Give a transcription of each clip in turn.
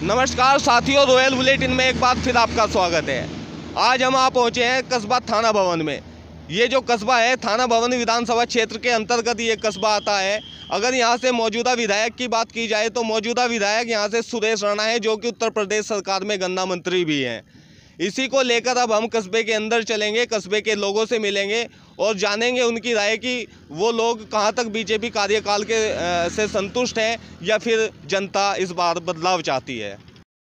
नमस्कार साथियों, royal bulletin में एक बार फिर आपका स्वागत है। आज हम आप पहुंचे हैं कस्बा थाना भवन में। ये जो कस्बा है थाना भवन विधानसभा क्षेत्र के अंतर्गत ये कस्बा आता है। अगर यहाँ से मौजूदा विधायक की बात की जाए तो मौजूदा विधायक यहाँ से सुरेश राणा है, जो कि उत्तर प्रदेश सरकार में गन्ना मंत्री भी हैं। इसी को लेकर अब हम कस्बे के अंदर चलेंगे, कस्बे के लोगों से मिलेंगे और जानेंगे उनकी राय कि वो लोग कहां तक बीजेपी कार्यकाल के से संतुष्ट हैं या फिर जनता इस बार बदलाव चाहती है।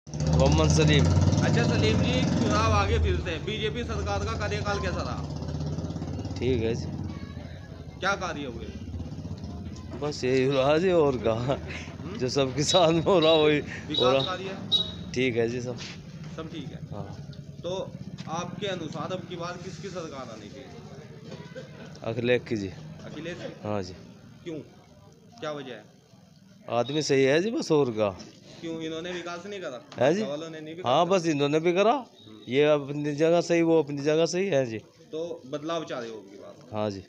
मोहम्मद सलीम। अच्छा सलीम जी, चुनाव आगे फिर से, बीजेपी सरकार का कार्यकाल कैसा रहा? ठीक है जी। क्या कार्य हुए? बस यही रहा जी, और कहा जो सब किसान में हो रहा वही विकास कार्य। ठीक है जी, सब ठीक है। हाँ। तो आपके अनुसार अब की बार किसकी सरकार आनी चाहिए? अखिलेश की जी। अखिलेश? हाँ जी। क्यों, क्या वजह है? आदमी सही है जी, बस और का। क्यों, इन्होंने विकास नहीं करा है जी? नहीं हाँ, बस इन्होंने भी करा। ये अपनी जगह सही, वो अपनी जगह सही है जी। तो बदलाव चाह रहे हो की बात? हाँ जी।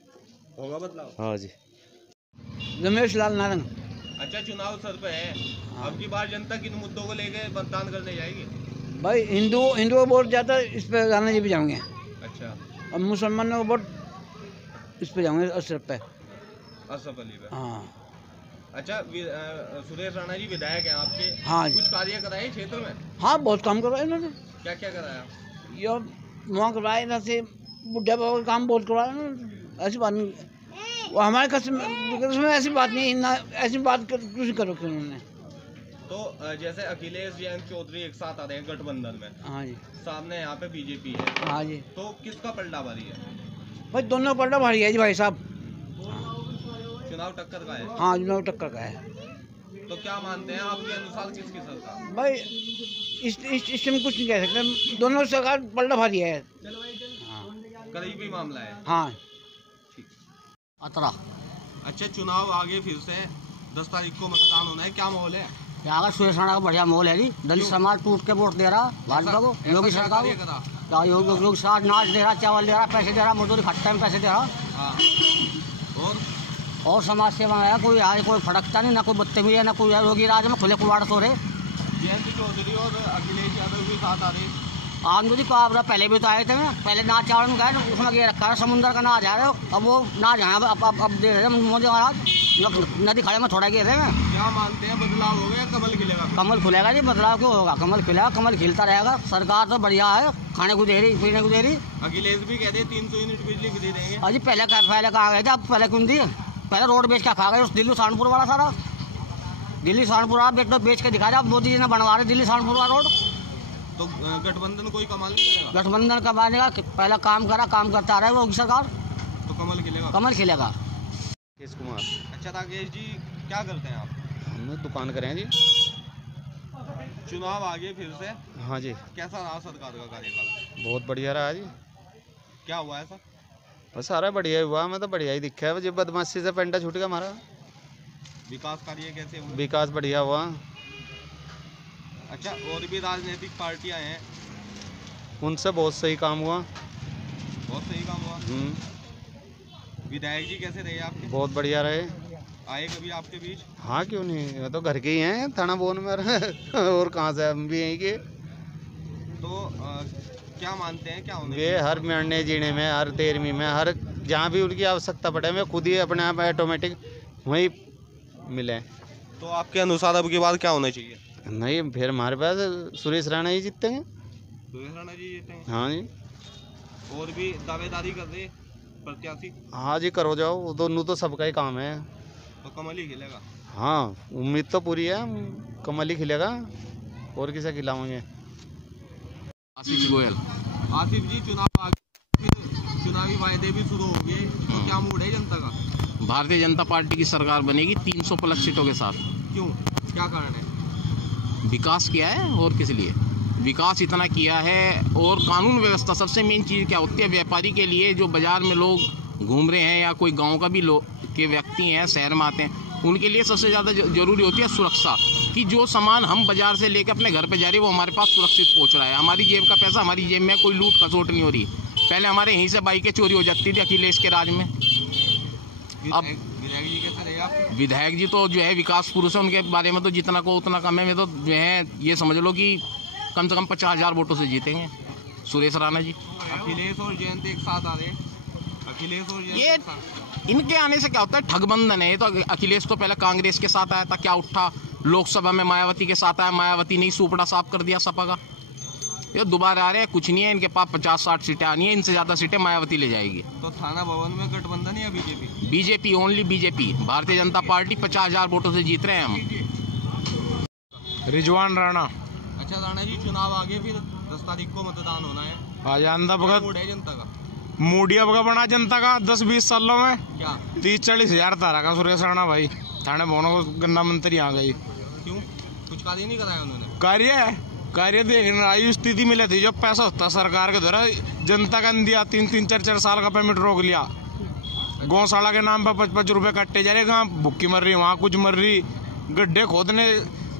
होगा बदलाव? हाँ जी। रमेश लाल नारंग। अच्छा, चुनाव सर पे है। हाँ। अब की बार जनता किन मुद्दों को लेकर मतदान करने जाएगी? भाई हिंदू को वोट जाता है, इस पे राणा जी भी जाएंगे। अच्छा। अब मुसलमानों को वोट इस पे जाएंगे, अशरफ पे, अशरफ अली पे। हाँ। अच्छा, सुरेश राणा जी विधायक हैं आपके। हाँ। कुछ कार्य कराए क्षेत्र में? हाँ, बहुत काम करवाया इन्होंने। क्या क्या कराया? ये वहाँ करवाए ना से बुढ़ा बाबा का काम बहुत करवाया ना। ऐसी बात नहीं, वो हमारे कस्म में ऐसी बात नहीं ना, ऐसी बात कुछ करो क्यों उन्होंने। तो जैसे अखिलेश जैन चौधरी एक साथ आ रहे हैं गठबंधन में। हाँ जी। सामने यहाँ पे बीजेपी है। हाँ जी। तो किसका पलड़ा भारी है? भाई दोनों पलड़ा भारी है जी भाई साहब। चुनाव टक्कर का है? हाँ, चुनाव टक्कर का है। तो क्या मानते हैं आपके अनुसार किसकी सरकार? भाई इसमें कुछ नहीं कह सकते, दोनों सरकार पलड़ा भारी है। हाँ। करीबी मामला है। हाँ। ठीक। अतरा। अच्छा, चुनाव आगे फिर से 10 तारीख को मतदान होना है, क्या माहौल है? यहाँ का सुरेश राणा का बढ़िया माहौल है जी। दलित समाज टूट के वोट दे रहा भाजपा को, योगी सरकार को। योगी सरकार नाच दे रहा, चावल दे रहा, पैसे दे रहा, मजदूरी खट्टा में पैसे दे रहा। और समाज सेवा है, कोई आज कोई फटकता नहीं, ना कोई बदतमीजी है, ना कोई योगी राज में खुले कुवाड़ सो रहे। जयंत चौधरी और अखिलेश यादव भी साथ आ रहे। आमदो जी पहले भी तो आए थे, पहले नाच चावल में गए, उसमें ये रखा है समुद्र का नाच आ रहे हो। अब वो नाच अब दे रहे मोदी महाराज, नदी खाड़े में थोड़ा गिर रहे हैं। क्या मानते हैं, बदलाव हो गया, कमल खिलेगा? कमल खुलेगा जी, बदलाव क्यों होगा? कमल खिलेगा, कमल खिलता रहेगा। सरकार तो बढ़िया है, खाने को दे रही, पीने को दे रही। अखिलेश भी कहते हैं 300 यूनिट बिजली फ्री देंगे। अजी पहले कहा गए थे, अब पहले क्यों दी? पहले रोड बेच के खा गए, दिल्ली सहारनपुर वाला सारा। दिल्ली सहारनपुर वाला बेच के दिखा जाए, मोदी जी ने बनवा रहे दिल्ली सहारनपुर वाला रोड। तो गठबंधन कोई कमाल नहीं करेगा? गठबंधन कमाने का पहला काम करता रहा है वो सरकार, तो कमल खिलेगा? कमल खिलेगा। राकेश कुमार। अच्छा राकेश जी, क्या करते हैं आप? हम दुकान करें जी। चुनाव आगे फिर से? हाँ जी। कैसा रहा सरकार का कार्यकाल? बहुत बढ़िया रहा जी। क्या हुआ है सर? बस सारा बढ़िया ही हुआ, मैं तो बढ़िया ही दिखा है। जब बदमाशी से पेंटा छूट गया हमारा। विकास कार्य कैसे हुआ? विकास बढ़िया हुआ। अच्छा, और भी राजनीतिक पार्टियां हैं, उनसे बहुत सही काम हुआ। बहुत सही काम हुआ। विधायक जी कैसे रहे आपके? बहुत बढ़िया रहे। आए कभी आपके बीच? हाँ, क्यों नहीं, वो तो घर के ही हैं, थाना भवन में और कहाँ से, हम भी यहीं के। तो क्या मानते हैं, क्या होने? वे हर मरने जीने में, हर 13वीं में, हर जहाँ भी उनकी आवश्यकता पड़े, मैं खुद ही अपने आप ऑटोमेटिक वहीं मिले। तो आपके अनुसार अब की बात क्या होना चाहिए? नहीं, फिर हमारे पास सुरेश राणा ही जीतेंगे। सुरेश राणा जी जीतेंगे? हाँ जी। और भी दावेदारी कर रहे प्रत्याशी? हाँ जी, करो जाओ, वो दोनों तो सबका ही काम है। तो कमल ही खिलेगा? हाँ, उम्मीद तो पूरी है, कमल ही खिलेगा, और किसे खिलाएंगे। आशीष गोयल। आसिफ जी, चुनावी वायदे भी शुरू हो गए, तो क्या मूड है जनता का? भारतीय जनता पार्टी की सरकार बनेगी 300 प्लस सीटों के साथ। क्यों, क्या कारण है? विकास किया है, और किस लिए विकास इतना किया है। और कानून व्यवस्था सबसे मेन चीज़ क्या होती है, व्यापारी के लिए जो बाजार में लोग घूम रहे हैं, या कोई गांव का भी लोग के व्यक्ति हैं शहर में आते हैं, उनके लिए सबसे ज़्यादा जरूरी होती है सुरक्षा, कि जो सामान हम बाजार से लेकर अपने घर पे जा रहे हैं वो हमारे पास सुरक्षित पहुंच रहा है। हमारी जेब का पैसा हमारी जेब में, कोई लूट खसोट नहीं हो रही। पहले हमारे यहीं से बाइकें चोरी हो जाती थी अखिलेश के राज में। अब विधायक जी कैसे रहेगा विधायक जी तो जो है विकास पुरुष है, उनके बारे में तो जितना को उतना कम है। मैं तो जो है ये समझ लो कि कम से कम 50,000 वोटों से जीतेंगे सुरेश राणा जी। अखिलेश और जयंत एक साथ आ रहे हैं। अखिलेश और जयंत ये एक साथ। इनके आने से क्या होता है, ठगबंधन है। ये तो अखिलेश तो पहले कांग्रेस के साथ आया था, क्या उठा, लोकसभा में मायावती के साथ आया, मायावती ने ही सूपड़ा साफ कर दिया सपा का। ये दोबारा आ रहे हैं, कुछ नहीं है इनके पास, 50-60 सीटें आनी है, इनसे ज्यादा सीटें मायावती ले जाएगी। तो थाना भवन में गठबंधन या BJP? BJP, only BJP, Bharatiya Janata party 50,000 वोटों से जीत रहे हैं हम। रिजवान राणा। अच्छा राणा जी, चुनाव आगे फिर 10 तारीख को मतदान होना है। आज अंधा भगत मूड है जनता का? मूडिया भगत बना जनता का 10-20 सालों में क्या 30-40 हजार तारा का सुरेश राणा भाई थाने भवनों को गन्ना मंत्री आ गई। क्यों, कुछ कार्य नहीं कराया उन्होंने? कार्य देखने आई स्थिति मिली थी, जब पैसा होता सरकार के द्वारा जनता का दिया 3-3, 4-4 साल का पेमेंट रोक लिया। गौशाला के नाम पर 5-5 रुपए कट्टे जा रहे, कहाँ भुक्की मर रही, वहाँ कुछ मर रही, गड्ढे खोदने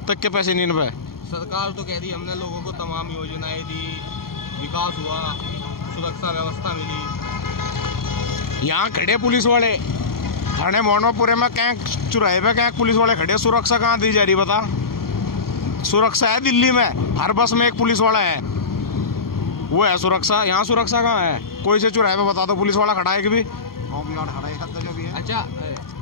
तक के पैसे नहीं पे। सरकार तो कह रही हमने लोगों को तमाम योजनाएं दी, विकास हुआ, सुरक्षा व्यवस्था मिली। यहाँ खड़े पुलिस वाले थाने मोहनपुरे में, कहीं चुराहे पे कहीं पुलिस वाले खड़े, सुरक्षा कहाँ दी जा रही बता? सुरक्षा है दिल्ली में, हर बस में एक पुलिस वाला है, वो है सुरक्षा। यहाँ सुरक्षा कहाँ है? कोई से चुराहे पे बता दो पुलिस वाला खड़ा है कि भी। अच्छा,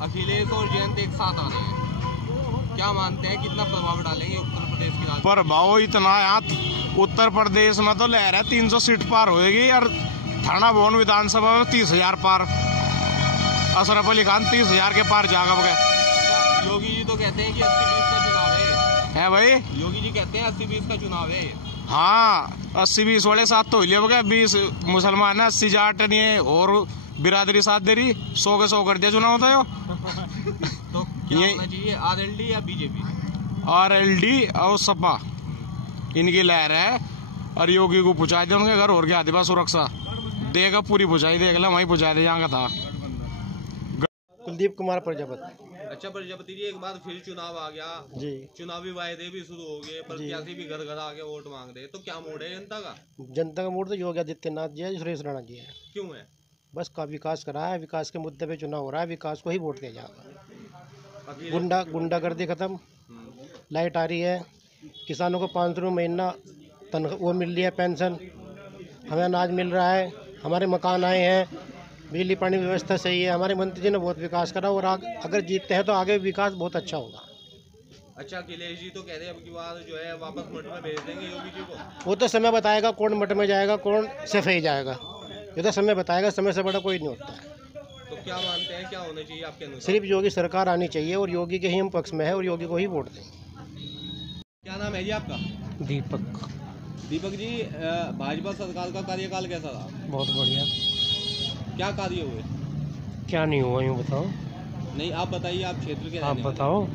अखिलेश और जयंत एक साथ आ रहे हैं, क्या मानते हैं कितना प्रभाव डालेंगे उत्तर प्रदेश की राजनीति? प्रभाव इतना यहाँ उत्तर प्रदेश में तो लहर है 300 सीट पार होएगी, और थाना भवन विधानसभा में 30,000 पार। अशरफ अली खान 30,000 के पार जागा बगैर। योगी जी तो कहते हैं कि 80-20 का चुनाव है भाई। योगी जी कहते हैं 80-20 का चुनाव है। हाँ, 80-20 वाले साथ तो लिया बगैर, 20 मुसलमान है, 80 जाट नहीं है, और बिरादरी साथ दे रही, 100 के 100 कर दिया चुनाव होता है। तो क्या होना चाहिए, आरएलडी या बीजेपी? आरएलडी और सपा इनकी लहर है, और योगी को पहुंचा दे उनके घर, और क्या आती बात सुरक्षा देगा, पूरी पहुंचाई देगा, वहीं पहुंचा दे जहाँ का था। कुलदीप कुमार प्रजापति। अच्छा प्रजापति जी, एक बार फिर चुनाव आ गया जी, चुनावी वायदे भी शुरू हो गए, प्रत्याशी भी घर घर आके वोट मांग रहे, तो क्या मोड़ है जनता का? जनता का मूड तो योगी आदित्यनाथ जी है, सुरेश राणा जी है। क्यों है? बस का विकास करा है, विकास के मुद्दे पे चुनाव हो रहा है, विकास को ही वोट दिया जाएगा। गुंडागर्दी खत्म, लाइट आ रही है, किसानों को 500 रुपये महीना तनख्वाह वो मिल रही है, पेंशन, हमें अनाज मिल रहा है, हमारे मकान आए हैं, बिजली पानी व्यवस्था सही है। हमारे मंत्री जी ने बहुत विकास करा, और अगर जीतते हैं तो आगे विकास बहुत अच्छा होगा। अच्छा, अखिलेश जी तो कह रहे हैं अब की बार जो है वापस मठ में भेज देंगे योगी जी को। वो तो समय बताएगा कौन मठ में जाएगा, कौन सफाई जाएगा, ये तो समय बताएगा, समय से बड़ा कोई नहीं होता है। तो क्या मानते हैं क्या होना चाहिए आपके अनुसार? सिर्फ योगी सरकार आनी चाहिए, और योगी के ही हम पक्ष में है, और योगी को ही वोट दें। क्या नाम है जी आपका? दीपक। दीपक जी, भाजपा सरकार का कार्यकाल कैसा रहा? बहुत बढ़िया। क्या कार्य हुए? क्या नहीं हुआ यूँ बताओ? नहीं, आप बताइए, आप क्षेत्र के आप रहने वाले। बताओ।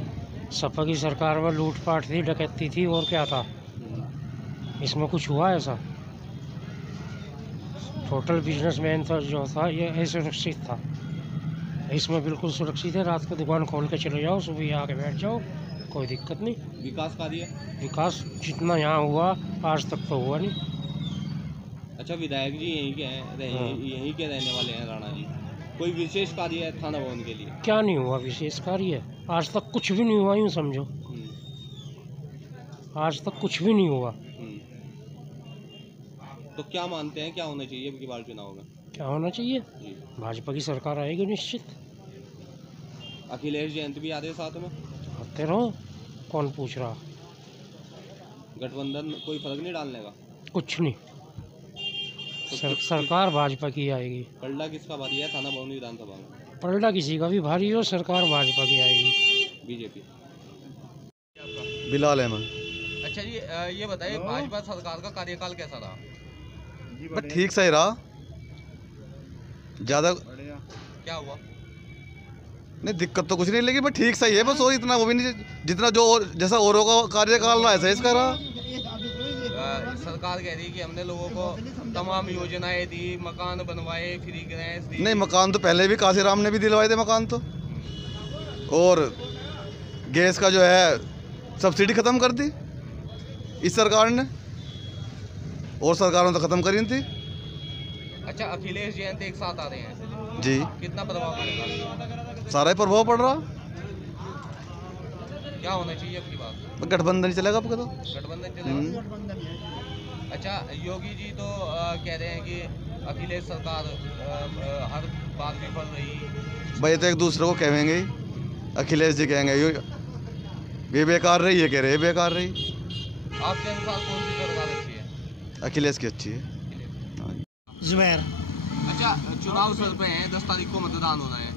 सपा की सरकार में लूटपाट थी, डकैती थी, और क्या था? इसमें कुछ हुआ ऐसा? टोटल बिजनेसमैन था जो था, ये सुरक्षित था, इसमें बिल्कुल सुरक्षित है। रात को दुकान खोल के चले जाओ, सुबह आके बैठ जाओ, कोई दिक्कत नहीं। विकास कार्य? विकास जितना यहाँ हुआ आज तक तो हुआ नहीं। अच्छा, विधायक जी यहीं के हैं, यहीं के रहने वाले हैं राणा जी, कोई विशेष कार्य है थाना भवन के लिए? क्या नहीं हुआ विशेष कार्य? आज तक कुछ भी नहीं हुआ, यूँ समझो, आज तक कुछ भी नहीं हुआ। तो क्या मानते हैं क्या होना चाहिए अब की बार चुनाव में? क्या होना चाहिए? जी, भाजपा की सरकार आएगी निश्चित। अखिलेश जयंत भी आ रहे साथ में? आते रहो, कौन पूछ रहा? गठबंधन कोई फर्क नहीं डालने का? कुछ नहीं, सरकार भाजपा की आएगी। पलड़ा किसका भारी है थाना भवन विधानसभा में? पलड़ा किसी का भी भारी हो, सरकार भाजपा की आएगी। बीजेपी। बिलाल अहमद। अच्छा जी, ये बताइए भाजपा सरकार का कार्यकाल कैसा रहा? बस ठीक सही रहा, ज़्यादा क्या हुआ? नहीं दिक्कत तो कुछ नहीं, लेकिन बस ठीक सही है, बस और इतना वो भी नहीं जितना जो और जैसा औरों का कार्यकाल रहा ऐसा इसका रहा। सरकार कह रही कि हमने लोगों को तमाम योजनाएं दी, मकान बनवाए, फ्री गैस दी। नहीं, मकान तो पहले भी काशीराम ने भी दिलवाए थे मकान तो, और गैस का जो है सब्सिडी ख़त्म कर दी इस सरकार ने, और सरकारों ने तो ख़त्म करी थी। अच्छा, अखिलेश जयंत एक साथ आ रहे हैं जी, कितना प्रभाव पड़ेगा? सारा ही प्रभाव पड़ रहा। क्या होना चाहिए आपकी बात? गठबंधन चलेगा आपका तो। गठबंधन चलेगा। अच्छा, योगी जी तो कह रहे हैं कि अखिलेश सरकार हर बार विफल रही। भाई तो एक दूसरे को कहेंगे ही। अखिलेश जी कहेंगे ये बेकार रही, ये कह रहे बेकार रही। आपके अनुसार कौन सी सरकार अच्छी है? अखिलेश की अच्छी है। जुबैर। अच्छा, चुनाव सर पे है, 10 तारीख को मतदान होना है,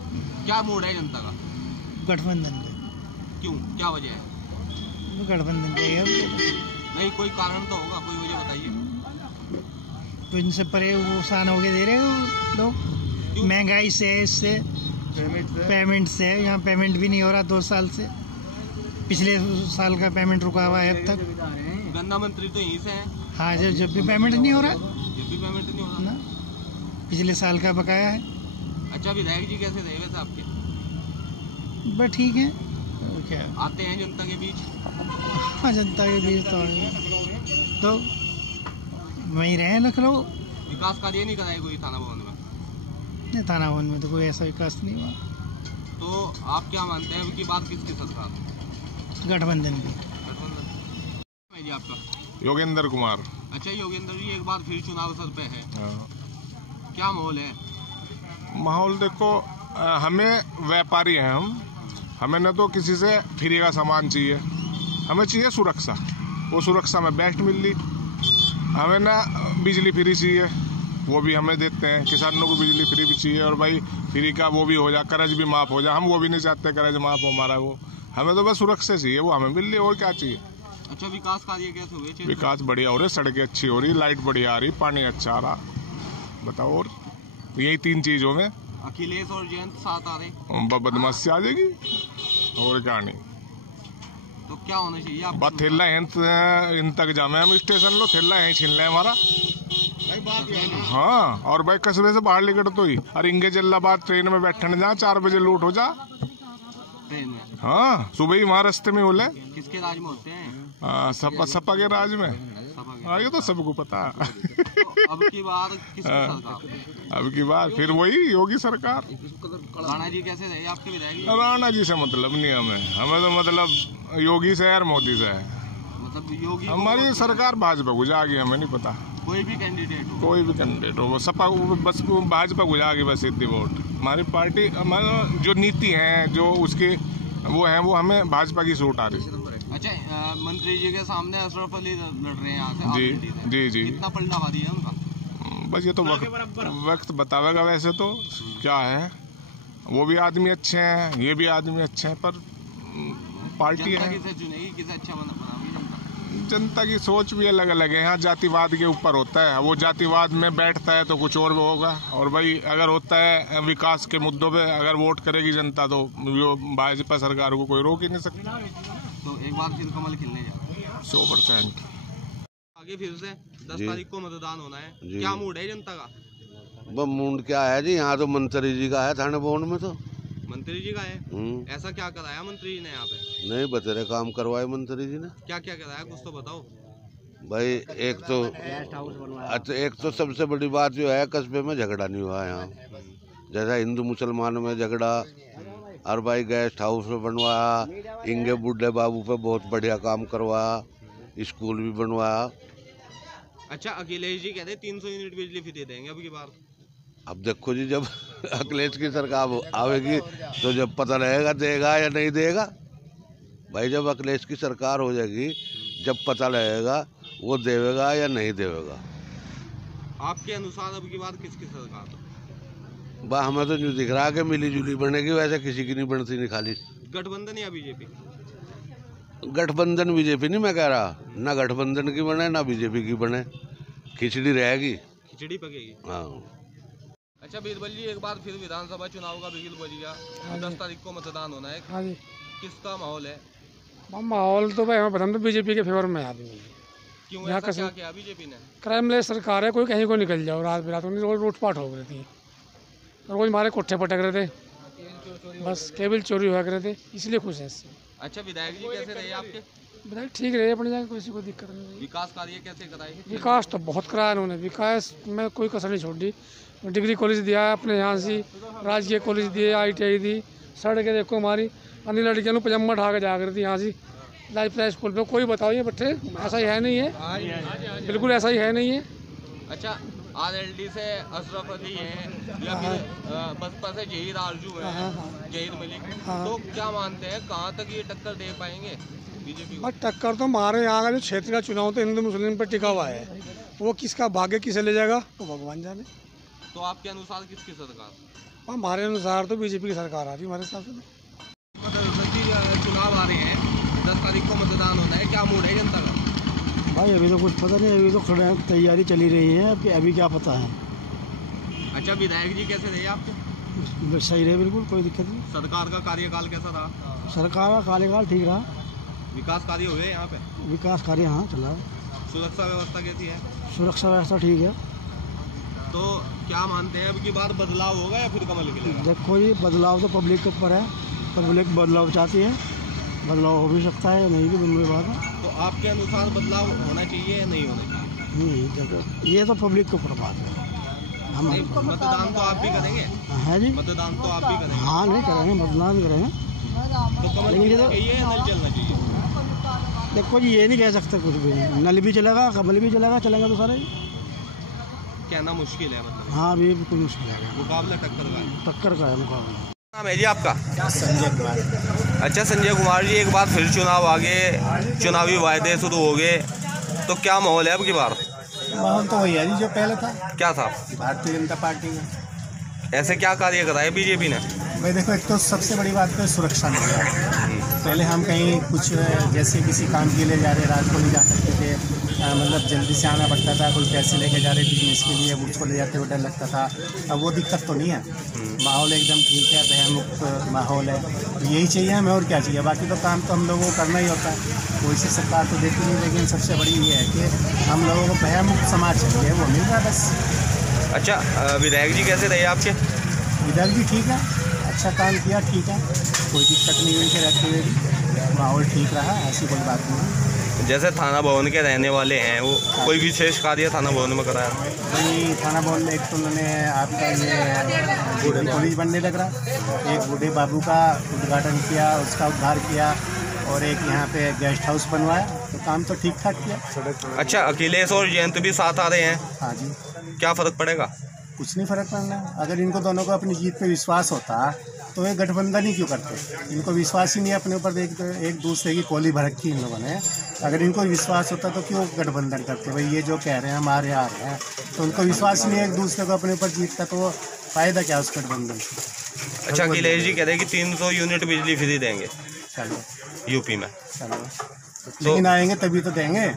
क्या मूड है जनता का? गठबंधन क्यों, क्या वजह है? गठबंधन नहीं, कोई कारण तो होगा, कोई वजह बताइए। तो इनसे परे वो सान हो के दे रहे हो लोग, महंगाई से, इससे पेमेंट से। यहाँ पेमेंट भी नहीं हो रहा 2 साल से, पिछले साल का पेमेंट रुका हुआ है अब तक। गन्ना मंत्री तो यहीं से है। हाँ, जब भी पेमेंट नहीं हो रहा, जब भी पेमेंट नहीं हो रहा ना, पिछले साल का बकाया है। अच्छा, विधायक जी कैसे रहे वैसे आपके? बस ठीक है, क्या आते हैं जनता के बीच? हाँ, जनता के बीच तो वहीं रहे लखनऊ। विकास कार्य नहीं कराए कोई थाना भवन में? नहीं, थाना भवन में तो कोई ऐसा विकास नहीं हुआ। तो आप क्या मानते हैं कि बात किसकी सरकार? गठबंधन की। गठबंधन जी। आपका? योगेंद्र कुमार। अच्छा योगेंद्र जी, एक बार फिर चुनाव सर पे है, क्या माहौल है? माहौल देखो, हमें व्यापारी हैं हमें न तो किसी से फ्री का सामान चाहिए, हमें चाहिए सुरक्षा। वो सुरक्षा में बेस्ट मिल रही। हमें ना बिजली फ्री चाहिए, वो भी हमें देते हैं। किसानों को बिजली फ्री भी चाहिए, और भाई फ्री का वो भी हो जाए, कर्ज भी माफ़ हो जाए। हम वो भी नहीं चाहते कर्ज माफ़ हो हमारा, वो हमें तो बस सुरक्षा चाहिए, वो हमें मिल रही, और क्या चाहिए। अच्छा, विकास कार्य कैसे हुए? विकास बढ़िया हो रहे, सड़कें अच्छी हो रही, लाइट बढ़िया आ रही, पानी अच्छा आ रहा। बताओ, और यही 3 चीज़ों में अखिलेश और जयंत साथ आ रहे, बदमाशी आ जाएगी, और क्या नहीं। तो क्या होना चाहिए आप? बात थेला इन तक जामे, हम स्टेशन लो थेला यहीं छीन ले हमारा। हाँ, और भाई कस्बे से बाहर निकल तो ही, और इंगे जल्लाबाद ट्रेन में बैठने जा, 4 बजे लूट हो जा ट्रेन में। हाँ, सुबह ही वहाँ रास्ते में होले। किसके राज में होते हैं? सपा के राज में। हाँ, ये तो सबको पता। तो अब की बार किसकी सरकार? अब की बार फिर वही योगी सरकार। राणा जी कैसे रहे आपके विधायक? राणा जी से मतलब नहीं हमें तो मतलब योगी से और मोदी से है। मतलब योगी हमारी सरकार भाजपा को जाएगी, हमें नहीं पता। कोई भी कैंडिडेट हो? कोई भी कैंडिडेट हो, वो सपा बस भाजपा को जाएगी, बस इतनी वोट। हमारी पार्टी, हमारा जो नीति है, जो उसकी वो है, वो हमें भाजपा की सूट आ रही। अच्छा, मंत्री जी के सामने अशरफ अली लड़ रहे हैं यहाँ से। जी। कितना पलटा भारी है उनका? बस ये तो वक्त बतावेगा। वैसे तो क्या है, वो भी आदमी अच्छे हैं, ये भी आदमी अच्छे हैं, पर पार्टी है। किसे चुनेगी, किसे अच्छा बनाएगी जनता की सोच भी अलग अलग है। यहाँ जातिवाद के ऊपर होता है, वो जातिवाद में बैठता है तो कुछ और होगा। और भाई अगर होता है विकास के मुद्दों पे, अगर वोट करेगी जनता, तो भाजपा सरकार को कोई रोक ही नहीं सकता। तो एक बार फिर कमल खिलने जा रहा है 100%। आगे फिर से 10 तारीख को मतदान होना है, क्या मूड है जनता का? वो मूड क्या है जी, यहाँ तो मंत्री जी का है थाने भवन में। तो मंत्री जी का है? ऐसा क्या कराया मंत्री जी ने यहाँ पे? नहीं बतेरे काम करवाए मंत्री जी ने। क्या क्या कराया, कुछ तो बताओ भाई। एक तो सबसे बड़ी बात जो है, कस्बे में झगड़ा नहीं हुआ यहाँ। जैसा हिंदू मुसलमान में झगड़ा, और भाई गेस्ट हाउस में बनवाया, इंगे बुढ़े बाबू पे बहुत बढ़िया काम करवाया, स्कूल भी बनवाया। अच्छा, अखिलेश जी कहते 300 यूनिट बिजली फ्री दे देंगे अब की बार। अब देखो जी, जब अखिलेश की सरकार आवेगी तो जब पता रहेगा देगा या नहीं देगा। भाई जब अखिलेश की सरकार हो जाएगी, जब पता लगेगा वो देवेगा या नहीं देवेगा। आपके अनुसार अब की बार किसकी सरकार? बा हमें तो जो दिख रहा कि मिली जुली बनेगी, वैसे किसी की नहीं बनती, नहीं खाली गठबंधन या बीजेपी? गठबंधन बीजेपी नहीं मैं कह रहा, ना गठबंधन की बने ना बीजेपी की बने, खिचड़ी रहेगी, खिचड़ी पकेगी। हाँ। अच्छा बीरबल जी, एक बार फिर विधानसभा चुनाव का बिगुल बज गया, 10 तारीख को मतदान होना है। हाँ जी। किसका माहौल है? माहौल तो भाई हमें पता, तो बीजेपी के फेवर में आदमी है। क्यों, ऐसा क्या किया बीजेपी ने? क्राइम सरकार है, कोई कहीं को निकल जाओ, रात बिरात रोज लूटपाट हो रही थी, रोज हमारे कोठे पटक रहे थे, बस केबल चोरी हुआ करे थे, इसलिए खुश है इससे। अच्छा, विधायक जी कैसे रहे आपके? विधायक ठीक रहे अपनी जगह, किसी को दिक्कत नहीं। विकास कार्य कैसे कराए? विकास तो बहुत कराया उन्होंने, विकास में कोई कसर नहीं छोड़ दी। डिग्री कॉलेज दिया है अपने यहाँ से, राजकीय कॉलेज दिए, ITI दी, सड़कें देखो हमारी, अन्य लड़कियों ने पजामा उठा के जा रही थी यहाँ से लाइफ प्राइस स्कूल पे। कोई बताओ ये बच्चे ऐसा ही है नहीं है, बिल्कुल ऐसा ही है नहीं है। अच्छा, RLD से अशरफ अली है या फिर बसपा से जहीर आरजू है, जहीर मलिक, तो क्या मानते हैं कहाँ तक ये टक्कर दे पाएंगे बीजेपी को? बस टक्कर तो हमारे यहाँ का जो क्षेत्र का चुनाव तो हिंदू मुस्लिम पर टिका हुआ है, वो किसका भाग्य किसे ले जाएगा वो भगवान जाने। तो आपके अनुसार किसकी सरकार? हमारे अनुसार तो बीजेपी की सरकार आ रही है हमारे हिसाब से। चुनाव आ रहे हैं, 10 तारीख को मतदान होना है, क्या मूड है जनता का? भाई अभी तो कुछ पता नहीं, अभी तो तैयारी चली रही है, अभी क्या पता है। अच्छा, विधायक जी कैसे रहे आपके? सही रहे, बिल्कुल कोई दिक्कत नहीं। सरकार का कार्यकाल कैसा रहा? सरकार का कार्यकाल ठीक रहा। विकास कार्य हुए यहाँ पे? विकास कार्य हाँ चला। सुरक्षा व्यवस्था कैसी है? सुरक्षा व्यवस्था ठीक है। तो क्या मानते हैं अब की बार बदलाव होगा या फिर कमल खिलेगा? देखो जी, बदलाव तो पब्लिक के ऊपर है, पब्लिक बदलाव चाहती है, बदलाव हो भी सकता है नहीं भी, दोनों बात है। तो आपके अनुसार बदलाव होना चाहिए या नहीं होना चाहिए? देखो ये तो पब्लिक के ऊपर बात है। हम मतदान तो आप भी करेंगे? है जी, मतदान तो आप भी करेंगे? हाँ नहीं करेंगे, मतदान करेंगे। तो कमल खिलना चाहिए या नल चलना चाहिए? देखो जी, ये नहीं कह सकते कुछ भी, नल भी चलेगा कमल भी चलेगा, चलेंगे तो सारे। कहना मुश्किल है मतलब? हाँ अभी बिल्कुल मुश्किल है, मुकाबला टक्कर का है मुकाबला। नाम है जी आपका? संजय कुमार। अच्छा संजय कुमार जी, एक बार फिर चुनाव आगे, चुनावी वायदे शुरू हो गए, तो क्या माहौल है अब की बार? माहौल तो वही है जी जो पहले था। क्या था? भारतीय जनता पार्टी में ऐसे क्या कार्य कराए बीजेपी ने? भाई देखो, एक तो सबसे बड़ी बात तो सुरक्षा नहीं है। पहले हम कहीं कुछ जैसे किसी काम के लिए जा रहे, रात को नहीं जा सकते थे, मतलब जल्दी से आना पड़ता था, कोई पैसे लेके जा रहे बिजनेस के लिए, उसको ले जाते हुए डर लगता था। अब वो दिक्कत तो नहीं है, माहौल एकदम ठीक है, भयमुक्त माहौल है। तो यही चाहिए हमें, और क्या चाहिए? बाकी तो काम तो हम लोगों को करना ही होता है, कोई सी सरकार तो देती नहीं, लेकिन सबसे बड़ी ये है कि हम लोगों को भयमुक्त समाज चाहिए, वो मिल रहा है बस। अच्छा, विधायक जी कैसे रहे आपके? विधायक जी ठीक है, अच्छा काम किया, ठीक है, कोई दिक्कत नहीं हुई, के रहते हुए भी माहौल ठीक रहा, ऐसी कोई बात नहीं। जैसे थाना भवन के रहने वाले हैं, वो कोई विशेष कार्य थाना भवन में कराया? वही थाना भवन में एक तो उन्होंने आपका ये कॉलेज बनने लग रहा, एक बूढ़े बाबू का उद्घाटन किया, उसका उद्धार किया, और एक यहाँ पे गेस्ट हाउस बनवाया, तो काम तो ठीक ठाक किया। अच्छा, अखिलेश और जयंत भी साथ आ रहे हैं? हाँ जी। क्या फ़र्क पड़ेगा? कुछ नहीं फ़र्क पड़ना। अगर इनको दोनों को अपनी जीत पे विश्वास होता तो ये गठबंधन ही क्यों करते? इनको विश्वास ही नहीं अपने ऊपर, एक दूसरे की कोली भड़की इन लोगों ने। अगर इनको विश्वास होता तो क्यों गठबंधन करते? भाई ये जो कह रहे हैं हमारे आ रहे हैं, तो उनको विश्वास ही नहीं एक दूसरे को अपने ऊपर जीत का, तो फ़ायदा क्या उस गठबंधन से? अच्छा, अखिलेश जी कह रहे हैं कि 300 यूनिट बिजली फ्री देंगे चलो यूपी में। चलो, लेकिन आएंगे तभी तो देंगे,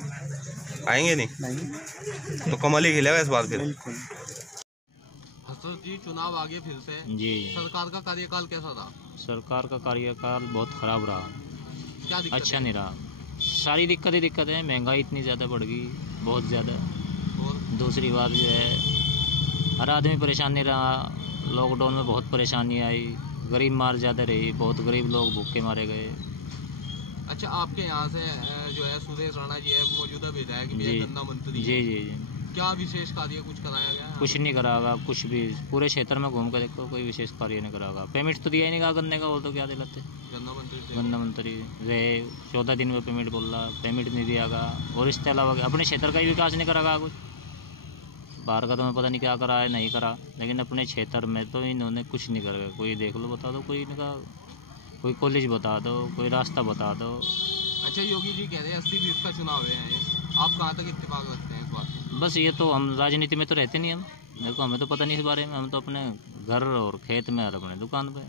आएंगे नहीं नहीं तो कमल ही खिलेगा इस बार फिर। बिल्कुल। जी, चुनाव आगे फिर से जी, सरकार का कार्यकाल कैसा रहा? सरकार का कार्यकाल बहुत ख़राब रहा, क्या दिक्कत अच्छा नहीं रहा। सारी दिक्कतें, महंगाई इतनी ज़्यादा बढ़ गई, बहुत ज़्यादा। और दूसरी बात जो है, हर आदमी परेशान नहीं रहा, लॉकडाउन में बहुत परेशानी आई, गरीब मार ज़्यादा रही, बहुत गरीब लोग भूखे मारे गए। अच्छा, आपके यहाँ से जो है सुरेश राणा जी है, मौजूदा विधायक भी है, गन्ना मंत्री जी जी जी, क्या विशेष कार्य कुछ कराया गया है? कुछ नहीं करा होगा, कुछ भी पूरे क्षेत्र में घूम कर देखो, कोई विशेष कार्य नहीं करा होगा। पेमेंट तो दिया ही नहीं कहा गन्ने का, बोल तो क्या दिलाते? गन्ना मंत्री रहे 14 दिन में पेमेंट बोल रहा, पेमेंट नहीं दिया गा। और इसके अलावा अपने क्षेत्र का ही विकास नहीं करा कुछ। बाहर का तो मैं पता नहीं क्या करा है, नहीं करा, लेकिन अपने क्षेत्र में तो इन्होंने कुछ नहीं करा। कोई देख लो, बता दो, कोई इनका कोई कॉलेज बता दो, कोई रास्ता बता दो। अच्छा, योगी जी कह रहे हैं 80-20 का चुनाव है, आप कहाँ तक इत्तेफाक रखते हैं इस बात में? बस ये तो हम राजनीति में तो रहते नहीं, हम देखो हमें तो पता नहीं इस बारे में, हम तो अपने घर और खेत में और अपने दुकान पे,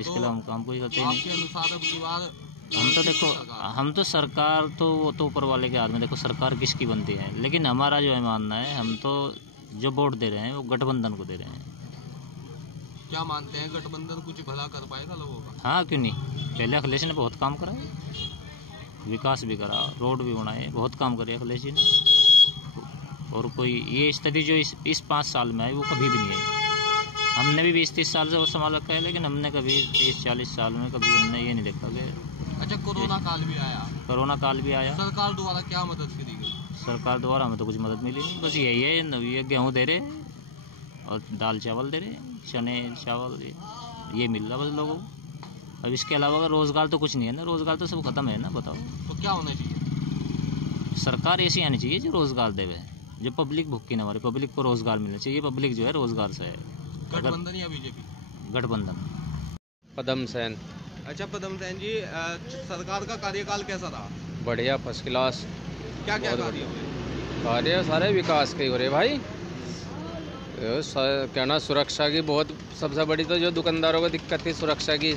इसके अलावा हम काम कोई करते नहीं। आपके अनुसार अब की बार हम तो देखो, हम तो सरकार तो वो तो ऊपर वाले के हाथ में, देखो सरकार किसकी बनती है, लेकिन हमारा जो है मानना है, हम तो जो वोट दे रहे हैं वो गठबंधन को दे रहे हैं। क्या मानते हैं गठबंधन कुछ भला कर पाएगा लोगों का? हाँ क्यों नहीं, पहले अखिलेश ने बहुत काम करा, विकास भी करा, रोड भी बनाए, बहुत काम करे अखिलेश जी ने। और कोई ये स्थिति जो इस 5 साल में आई वो कभी भी नहीं आई। हमने भी 20-30 साल से वो संभाल रखा है, लेकिन हमने कभी 30-40 साल में कभी हमने ये नहीं देखा कि। अच्छा, कोरोना काल भी आया? कोरोना काल भी आया। सरकार द्वारा क्या मदद करी गई? सरकार द्वारा हमें तो कुछ मदद मिली नहीं, बस यही है, ये गेहूँ दे रहे और दाल चावल दे रहे, चने चावल ये मिल रहा बस लोगों को। अब इसके अलावा रोजगार तो कुछ नहीं है ना, रोजगार तो सब खत्म है ना। बताओ तो क्या होना चाहिए? सरकार ऐसी आनी चाहिए जो रोजगार देवे, जो पब्लिक भूखी ना मरे, पब्लिक को रोजगार मिलना चाहिए। पब्लिक जो है रोजगार से है। गठबंधन या बीजेपी? गठबंधन। पदम सेन। अच्छा पदम सेन जी, सरकार का कार्यकाल कैसा रहा? बढ़िया, फर्स्ट क्लास। क्या क्या कार्य हुए? कार्य सारे विकास के ही हो रहे भाई। क्या ना, सुरक्षा की बहुत सबसे बड़ी तो जो दुकानदारों को दिक्कत थी सुरक्षा की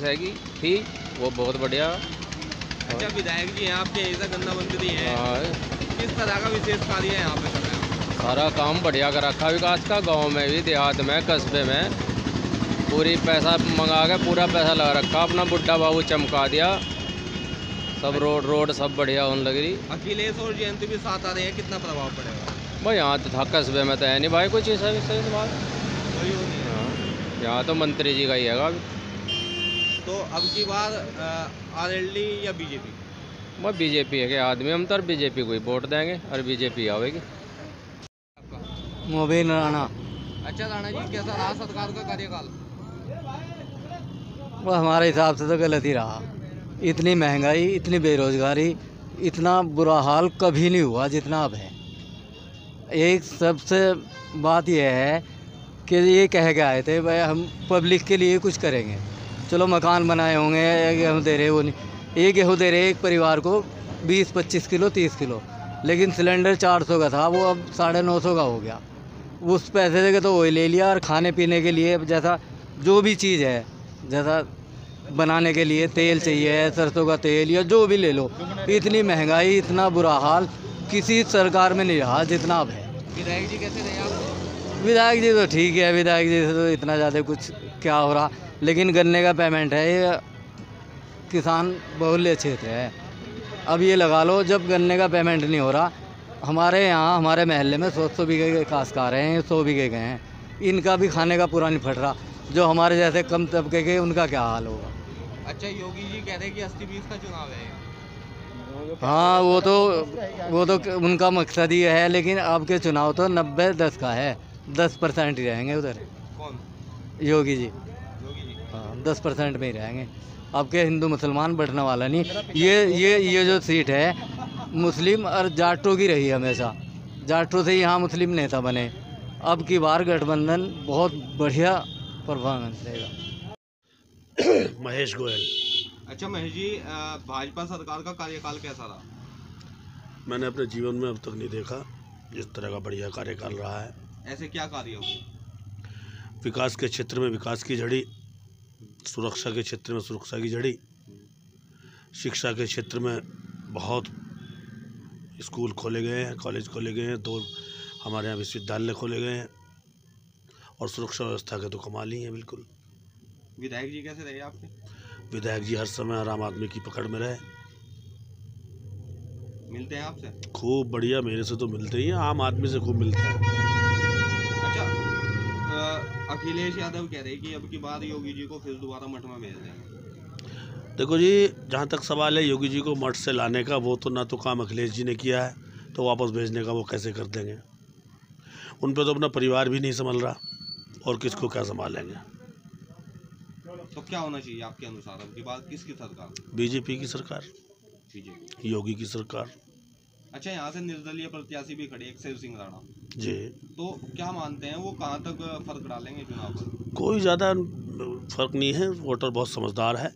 थी वो बहुत बढ़िया। अच्छा विधायक जी हैं आपके, ऐसा गन्ना मंत्री हैं, किस तरह का विशेष कार्य है यहाँ पे कर रहे हैं? सारा काम बढ़िया कर रखा विकास का, गांव में भी, देहात में, कस्बे में पूरी पैसा मंगा के पूरा पैसा लगा रखा। अपना बुड्ढा बाबू चमका दिया, सब रोड सब बढ़िया होने लग रही। अखिलेश और जयंती भी साथ आ रहे हैं, कितना प्रभाव पड़ेगा? भाई यहाँ तो था, कस्बे में तो है नहीं भाई कुछ ऐसा बात। यहाँ तो मंत्री जी का ही है। तो अब की बार आरएलडी या बीजेपी? मैं बीजेपी है के आदमी, हम तो बीजेपी को ही वोट देंगे और बीजेपी आवेगी। मोबिन राणा। अच्छा राणा जी, कैसा रहा सरकार का कार्यकाल? वो हमारे हिसाब से तो गलत ही रहा। इतनी महंगाई, इतनी बेरोजगारी, इतना बुरा हाल कभी नहीं हुआ जितना अब है। एक सबसे बात यह है कि ये कह के आए थे भाई हम पब्लिक के लिए कुछ करेंगे। चलो मकान बनाए होंगे, गेहूँ दे रहे, वो नहीं, ये गेहूँ दे रहे एक परिवार को 20-25 किलो 30 किलो, लेकिन सिलेंडर 400 का था वो अब 950 का हो गया। उस पैसे से तो वही ले लिया। और खाने पीने के लिए जैसा जो भी चीज़ है, जैसा बनाने के लिए तेल चाहिए, सरसों का तेल या जो भी ले लो, इतनी महंगाई, इतना बुरा हाल किसी सरकार में नहीं रहा जितना अब है। विधायक जी कैसे रहे आप? विधायक जी तो ठीक है, विधायक जी से तो इतना ज़्यादा कुछ क्या हो रहा, लेकिन गन्ने का पेमेंट है, ये किसान बहुल्य क्षेत्र है। अब ये लगा लो, जब गन्ने का पेमेंट नहीं हो रहा, हमारे यहाँ हमारे महल्ले में 100 बीघे के काश्तकार हैं, 100 बीघे गए हैं, इनका भी खाने का पूरा नहीं फट रहा। जो हमारे जैसे कम तबके के, उनका क्या हाल होगा? अच्छा योगी जी कह रहे हैं कि 80-20 का चुनाव है। हाँ वो तो उनका मकसद ही है, लेकिन अब के चुनाव तो 90-10 का है। 10% ही रहेंगे उधर। कौन? योगी जी। योगी जी? हाँ 10% में ही रहेंगे। अब के हिंदू मुसलमान बैठने वाला नहीं। ये जो सीट है मुस्लिम और जाटों की रही हमेशा, जाटों से यहाँ मुस्लिम नेता बने। अब की बार गठबंधन बहुत बढ़िया परफॉर्मेंस देगा। महेश गोयल। अच्छा महेश जी, भाजपा सरकार का कार्यकाल कैसा रहा? मैंने अपने जीवन में अब तक नहीं देखा जिस तरह का बढ़िया कार्यकाल रहा है। ऐसे क्या कार्य हुए? विकास के क्षेत्र में विकास की झड़ी, सुरक्षा के क्षेत्र में सुरक्षा की झड़ी, शिक्षा के क्षेत्र में बहुत स्कूल खोले गए हैं, कॉलेज खोले गए हैं, 2 हमारे यहाँ विश्वविद्यालय खोले गए हैं, और सुरक्षा व्यवस्था के तो कमाल ही है बिल्कुल। विधायक जी कैसे रहे आपके? विधायक जी हर समय आम आदमी की पकड़ में रहे। मिलते हैं आपसे? खूब बढ़िया, मेरे से तो मिलते ही हैं, आम आदमी से खूब मिलते हैं। अच्छा अखिलेश यादव कह रहे हैं कि अब की बार योगी जी को फिर दोबारा मठ में भेज देंगे। देखो जी, जहाँ तक सवाल है योगी जी को मठ से लाने का, वो तो ना तो काम अखिलेश जी ने किया है, तो वापस भेजने का वो कैसे कर देंगे? उन पर तो अपना परिवार भी नहीं संभाल रहा, और किसको क्या संभालेंगे? तो क्या होना चाहिए आपके अनुसार अब की बात? किसकी सरकार? बीजेपी की सरकार, बीजेपी, योगी की सरकार। अच्छा यहाँ से निर्दलीय प्रत्याशी भी खड़े, एक शिव सिंह राणा जी, तो क्या मानते हैं वो कहाँ तक फर्क डालेंगे चुनाव पर? कोई ज़्यादा फर्क नहीं है। वोटर बहुत समझदार है,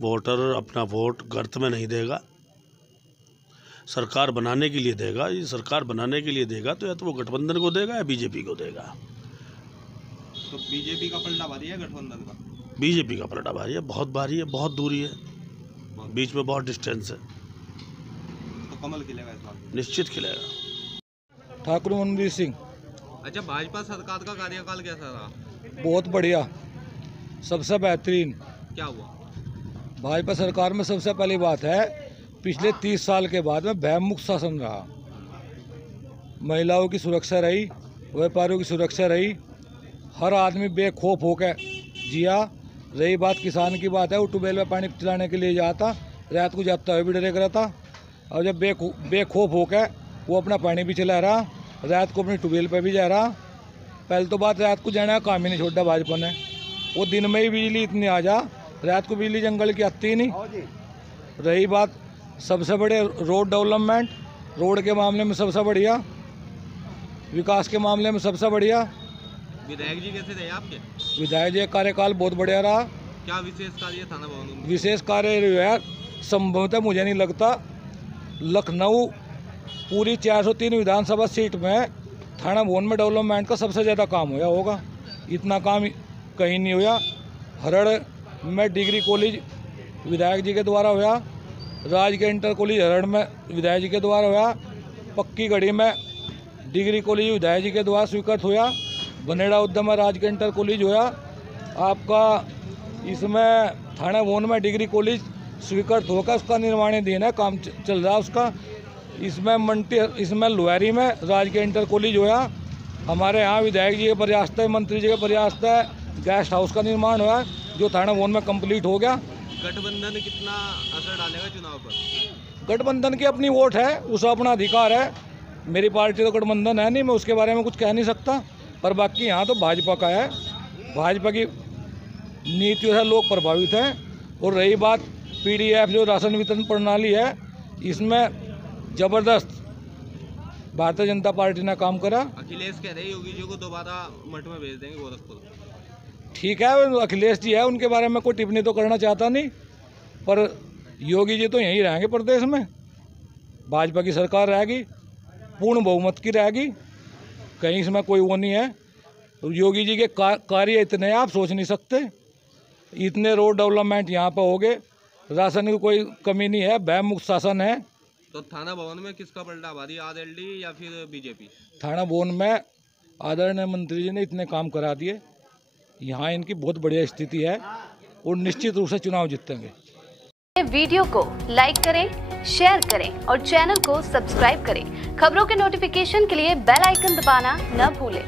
वोटर अपना वोट गर्त में नहीं देगा, सरकार बनाने के लिए देगा। ये सरकार बनाने के लिए देगा तो या तो वो गठबंधन को देगा या बीजेपी को देगा। तो बीजेपी का पलटा भारी है गठबंधन का? बीजेपी का पलटा भारी है, बहुत भारी है, बहुत दूरी है, बीच में बहुत डिस्टेंस है। तो कमल खिलेगा इस बार? निश्चित खिलेगा। ठाकुर मनवीर सिंह। अच्छा भाजपा सरकार का कार्यकाल कैसा रहा? बहुत बढ़िया, सबसे बेहतरीन। क्या हुआ? भाजपा सरकार में सबसे पहली बात है, पिछले 30 साल के बाद में भय मुक्त शासन रहा। महिलाओं की सुरक्षा रही, व्यापारियों की सुरक्षा रही, हर आदमी बेखौफ होकर जिया। रही बात किसान की बात है, वो ट्यूबवेल में पानी चलाने के लिए जाता, रात को जाता हुआ भी डरे रहता, और जब बेखौफ होकर वो अपना पानी भी चला रहा, रात को अपनी ट्यूबवेल पर भी जा रहा। पहले तो बात रात को जाने का काम ही नहीं छोड़ा भाजपा ने। वो दिन में ही बिजली इतनी आ जा रात को बिजली जंगल की आती ही नहीं। रही बात सबसे बड़े रोड डेवलपमेंट, रोड के मामले में सबसे बढ़िया, विकास के मामले में सबसे बढ़िया। विधायक जी कैसे रहे आपके? विधायक जी का कार्यकाल बहुत बढ़िया रहा। क्या विशेष कार्य थाना भवन में? विशेष कार्य जो है संभवतः मुझे नहीं लगता लखनऊ पूरी 403 विधानसभा सीट में थाना भवन में डेवलपमेंट का सबसे ज़्यादा काम हुआ होगा। इतना काम कहीं नहीं हुआ। हरड़ में डिग्री कॉलेज विधायक जी के द्वारा हुआ, राजकीय इंटर कॉलेज हरड़ में विधायक जी के द्वारा हुआ, पक्की गढ़ी में डिग्री कॉलेज विधायक जी के द्वारा स्वीकृत हुआ, बनेड़ा उद्यम में राजकीय इंटर कॉलेज हुआ। आपका इसमें थाना भवन में डिग्री कॉलेज स्वीकृत होकर उसका निर्माणाधीन है, काम चल रहा है उसका। इसमें लोहारी में राजकीय इंटर कॉलेज हुआ। हमारे यहाँ विधायक जी के प्रयास है, मंत्री जी के प्रयास है, गेस्ट हाउस का निर्माण हुआ है जो थाना भवन में कंप्लीट हो गया। गठबंधन कितना असर डालेगा चुनाव पर? गठबंधन की अपनी वोट है, उसका अपना अधिकार है। मेरी पार्टी तो गठबंधन है नहीं, मैं उसके बारे में कुछ कह नहीं सकता। पर बाकी यहाँ तो भाजपा का है, भाजपा की नीतियों से लोग प्रभावित हैं। और रही बात PDF जो राशन वितरण प्रणाली है, इसमें जबरदस्त भारतीय जनता पार्टी ने काम करा। अखिलेश कह रहे योगी जी को दोबारा मठ में भेज देंगे गोरखपुर। ठीक है, अखिलेश जी है, उनके बारे में कोई टिप्पणी तो करना चाहता नहीं, पर योगी जी तो यहीं रहेंगे प्रदेश में। भाजपा की सरकार रहेगी, पूर्ण बहुमत की रहेगी, कहीं इसमें कोई वो नहीं है। योगी जी के कार्य इतने हैं आप सोच नहीं सकते। इतने रोड डेवलपमेंट यहाँ पर हो गए, राशन की कोई कमी नहीं है, भय मुक्त शासन है। तो थाना भवन में किसका पलटा भारी, RLD या फिर BJP? थाना भवन में आदरणीय मंत्री जी ने इतने काम करा दिए, यहाँ इनकी बहुत बढ़िया स्थिति है और निश्चित रूप से चुनाव जीतेंगे। वीडियो को लाइक करें, शेयर करें और चैनल को सब्सक्राइब करें। खबरों के नोटिफिकेशन के लिए बेल आइकन दबाना न भूलें।